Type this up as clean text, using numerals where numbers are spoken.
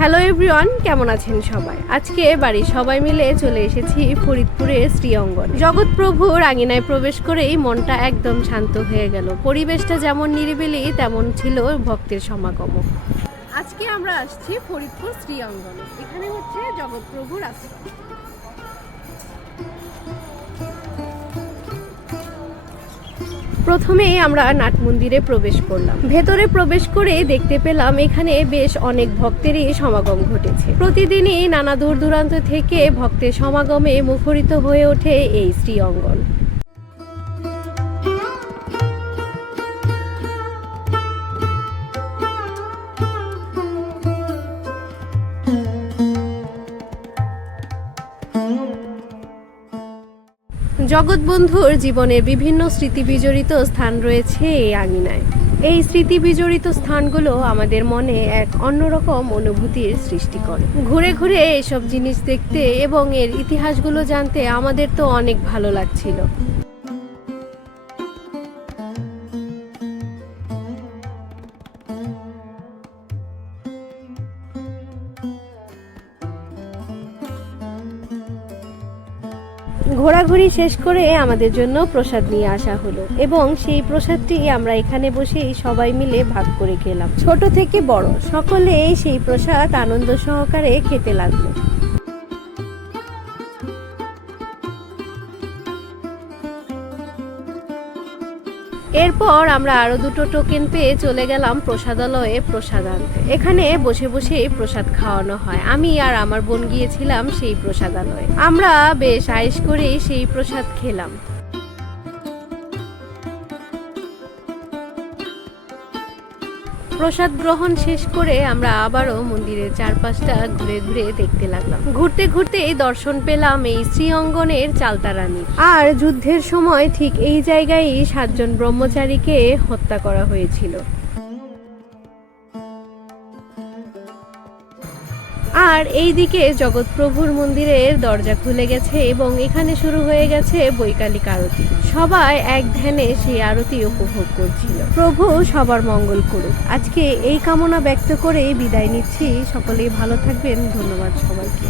Hello everyone, কেমন আছেন সবাই? আজকে বাড়ির সবাই মিলে চলে এসেছি ফরিদপুরের শ্রীঅঙ্গন। জগৎপ্রভুর আঙিনায় প্রবেশ করেই মনটা একদম শান্ত হয়ে গেল। পরিবেশটা যেমন নিরিবিলি তেমন ছিল ভক্তের সমাগম। আজকে আমরা আসছি ফরিদপুর শ্রীঅঙ্গনে। এখানে হচ্ছে জগৎপ্রভুর আশ্রম। প্রথমেই আমরা নাট মন্দিরে প্রবেশ করলাম। ভেতরে প্রবেশ করে দেখতে পেলাম এখানে বেশ অনেক ভক্তেরই সমাগম ঘটেছে। প্রতিদিনই নানা দূর দূরান্ত থেকে ভক্তের সমাগমে মুখরিত হয়ে ওঠে এই শ্রীঅঙ্গন। জগৎবন্ধুর জীবনের বিভিন্ন স্মৃতি বিজড়িত স্থান রয়েছে এই আঙিনায়। এই স্মৃতি বিজড়িত স্থানগুলো আমাদের মনে এক অন্যরকম অনুভূতির সৃষ্টি করে। ঘুরে ঘুরে এসব জিনিস দেখতে এবং এর ইতিহাসগুলো জানতে আমাদের তো অনেক ভালো লাগছিল। ঘোরাঘুরি শেষ করে আমাদের জন্য প্রসাদ নিয়ে আসা হলো এবং সেই প্রসাদটি আমরা এখানে বসেই সবাই মিলে ভাগ করে খেলাম। ছোট থেকে বড় সকলেই সেই প্রসাদ আনন্দ সহকারে খেতে লাগলো। এরপর আমরা আরো দুটো টোকেন পেয়ে চলে গেলাম প্রসাদালয়ে প্রসাদ আনতে। এখানে বসে বসে প্রসাদ খাওয়ানো হয়। আমি আর আমার বোন গিয়েছিলাম সেই প্রসাদালয়ে। আমরা বেশ আয়েশ করে সেই প্রসাদ খেলাম। প্রসাদ গ্রহণ শেষ করে আমরা আবারও মন্দিরের চারপাশটা ঘুরে ঘুরে দেখতে লাগলাম। ঘুরতে ঘুরতে দর্শন পেলাম এই শ্রীঅঙ্গনের চালতারানী। আর যুদ্ধের সময় ঠিক এই জায়গায় 7 জন ব্রহ্মচারীকে হত্যা করা হয়েছিল। আর এইদিকে জগৎপ্রভুর মন্দিরের দরজা খুলে গেছে এবং এখানে শুরু হয়ে গেছে বৈকালিক আরতি। সবাই এক ধ্যানে সেই আরতি উপভোগ করছিল। প্রভু সবার মঙ্গল করুক। আজকে এই কামনা ব্যক্ত করে বিদায় নিচ্ছি। সকলেই ভালো থাকবেন। ধন্যবাদ সবাইকে।